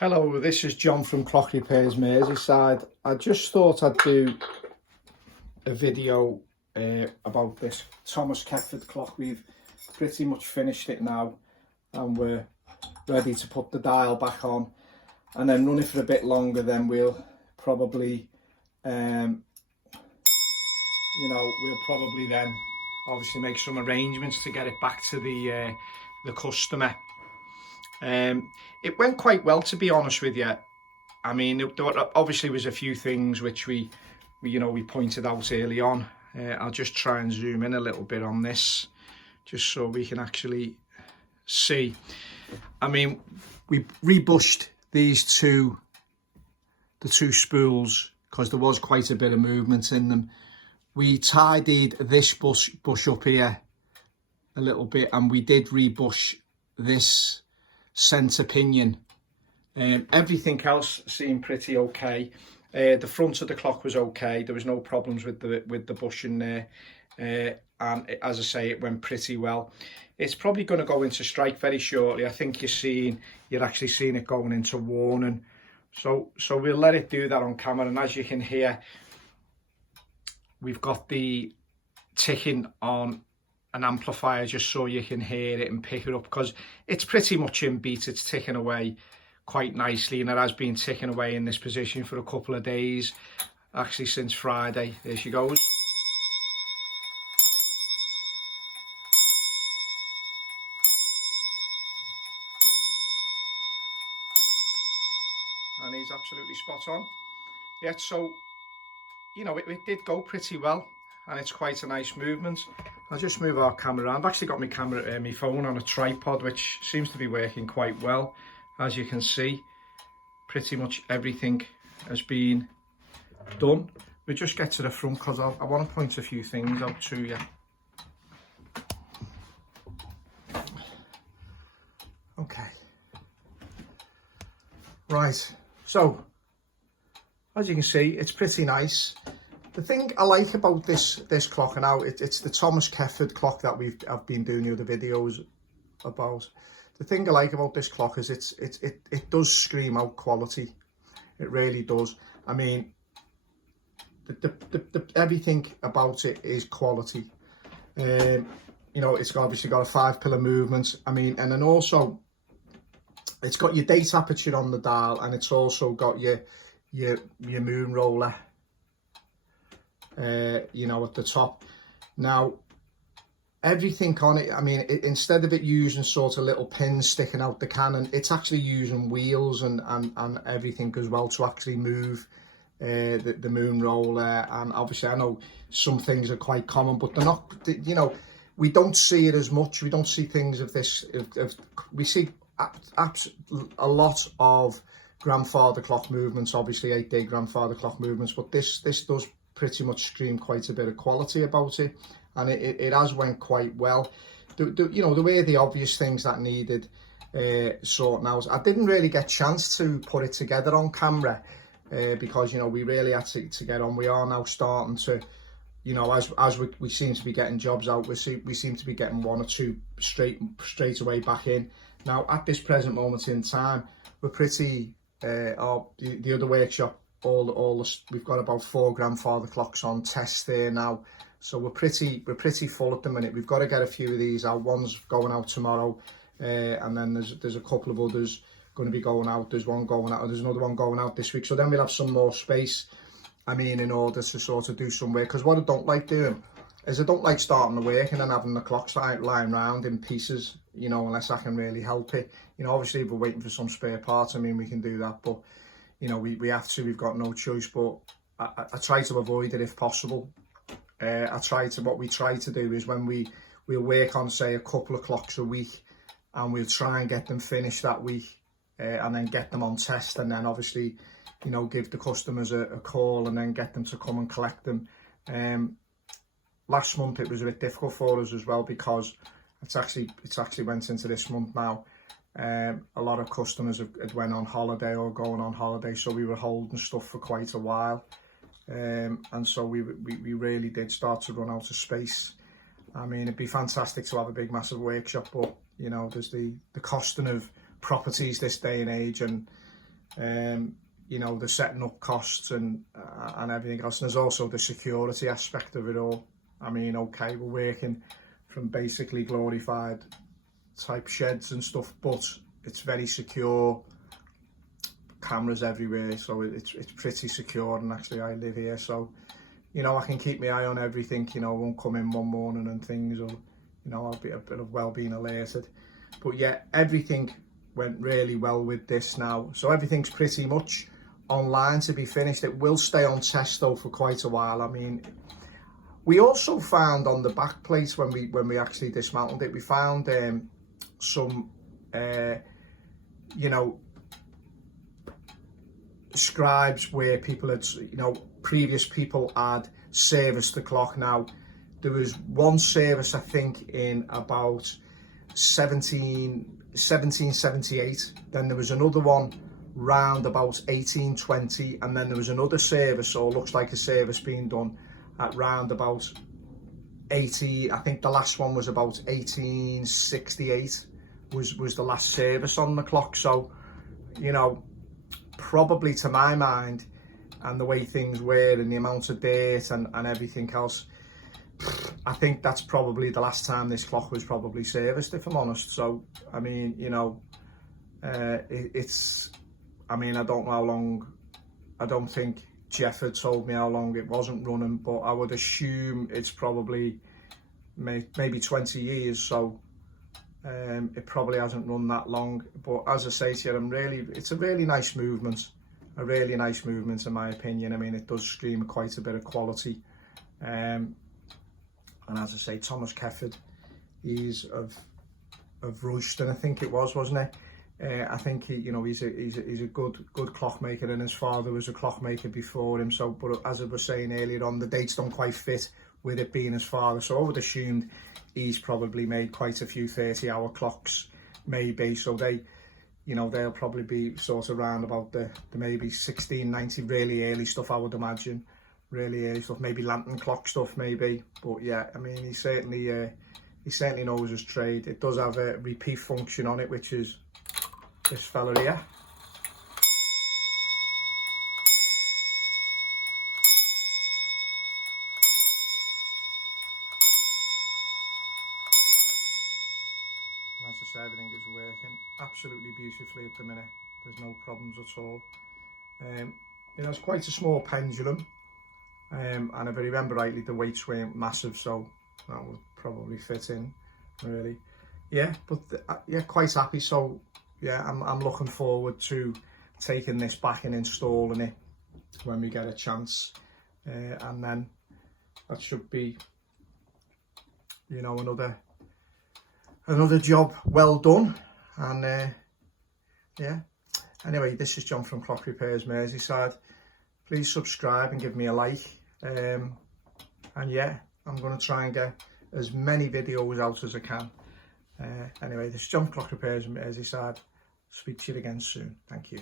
Hello, this is John from Clock Repairs Merseyside. I just thought I'd do a video about this Thomas Kefford clock. We've pretty much finished it now and we're ready to put the dial back on and then run it for a bit longer. Then we'll probably we'll probably then obviously make some arrangements to get it back to the customer. It went quite well, to be honest with you. I mean, there obviously was a few things which we pointed out early on. I'll just try and zoom in a little bit on this, just so we can actually see. I mean, we rebushed the two spools because there was quite a bit of movement in them. We tidied this bush up here a little bit, and we did rebush this centre pinion. Everything else seemed pretty okay. The front of the clock was okay. There was no problems with the bushing there, and as I say, it went pretty well. It's probably going to go into strike very shortly. I think you're actually seeing it going into warning. So we'll let it do that on camera, and as you can hear, we've got the ticking on an amplifier just so you can hear it and pick it up, because it's pretty much in beat. It's ticking away quite nicely, and it has been ticking away in this position for a couple of days, actually since Friday. There she goes. And he's absolutely spot on. Yeah, so it did go pretty well, and it's quite a nice movement. I'll just move our camera around. I've actually got my phone on a tripod, which seems to be working quite well. As you can see, pretty much everything has been done. We'll just get to the front because I want to point a few things out to you. Okay. Right, so as you can see, it's pretty nice. The thing I like about this clock now, it's the Thomas Kefford clock that I've been doing the other videos about. The thing I like about this clock is it does scream out quality. It really does. I mean, everything about it is quality. It's obviously got a 5-pillar movement. I mean, and then also it's got your date aperture on the dial, and it's also got your moon roller. At the top. Now, everything on it, I mean, instead of it using sort of little pins sticking out the cannon, it's actually using wheels and everything as well to actually move the moon roller. And obviously, I know some things are quite common, but they're not, we don't see it as much. We don't see things of this. We see a lot of grandfather clock movements, obviously 8-day grandfather clock movements, but this does pretty much scream quite a bit of quality about it, and it has went quite well. There were the obvious things that needed sorting out. I didn't really get a chance to put it together on camera because we really had to get on. We are now starting to, as we seem to be getting jobs out, we seem to be getting one or two straight away back in. Now at this present moment in time, we're pretty the other workshop, we've got about 4 grandfather clocks on test there now, so we're pretty full at the minute. We've got to get a few of these out. One's going out tomorrow, and then there's a couple of others going to be going out. There's one going out, there's another one going out this week, so then we'll have some more space, I mean, in order to sort of do some work. Because what I don't like doing is I don't like starting the work and then having the clocks lying around in pieces, unless I can really help it. Obviously if we're waiting for some spare parts, I mean, we can do that, but we have to, we've got no choice. But I try to avoid it if possible. What we try to do is when we'll work on, say, a couple of clocks a week, and we'll try and get them finished that week, and then get them on test, and then obviously, give the customers a call and then get them to come and collect them. Last month it was a bit difficult for us as well, because it's actually went into this month now. A lot of customers had went on holiday or going on holiday, so we were holding stuff for quite a while, and so we really did start to run out of space. I mean, it'd be fantastic to have a big massive workshop, but there's the costing of properties this day and age, and you know, the setting up costs and everything else. And there's also the security aspect of it all. I mean, okay, we're working from basically glorified type sheds and stuff, but it's very secure, cameras everywhere, so it's pretty secure. And actually I live here, so you know, I can keep my eye on everything. You know, I won't come in one morning and things, or you know, I'll be a bit of well being alerted. But yeah, everything went really well with this now, so everything's pretty much online to be finished. It will stay on test though for quite a while. I mean, we also found on the back plate when we actually dismantled it, we found some you know, scribes where people had, you know, previous people had serviced the clock. Now there was one service, I think, in about 1778, then there was another one round about 1820, and then there was another service, or looks like a service being done at round about 80, I think the last one was about 1868 was the last service on the clock. So you know, probably to my mind and the way things were and the amount of dirt and everything else, I think that's probably the last time this clock was probably serviced, if I'm honest. So I mean, you know, it's, I mean, I don't know how long, I don't think Kefford told me how long it wasn't running, but I would assume it's probably maybe 20 years. So it probably hasn't run that long. But as I say to you, it's a really nice movement, in my opinion. I mean, it does scream quite a bit of quality. And as I say, Thomas Kefford, he's of Rushden, I think it was, wasn't he? I think he, you know, he's a good clockmaker, and his father was a clockmaker before him. So, but as I was saying earlier on, the dates don't quite fit with it being his father. So I would assume he's probably made quite a few 30-hour clocks, maybe. So they, you know, they'll probably be sort of around about the maybe 1690, really early stuff, I would imagine. Really early stuff, maybe lantern clock stuff, maybe. But yeah, I mean, he certainly knows his trade. It does have a repeat function on it, which is this fella here. And as I say, everything is working absolutely beautifully at the minute. There's no problems at all. You know, it's quite a small pendulum, and if I remember rightly, the weights weren't massive, so that would probably fit in, really. Yeah, but yeah, quite happy. So yeah, I'm looking forward to taking this back and installing it when we get a chance, and then that should be, you know, another job well done. And yeah, anyway, this is John from Clock Repairs Merseyside. Please subscribe and give me a like, and yeah, I'm going to try and get as many videos out as I can. Anyway, this is John from Clock Repairs Merseyside. Speak to you again soon. Thank you.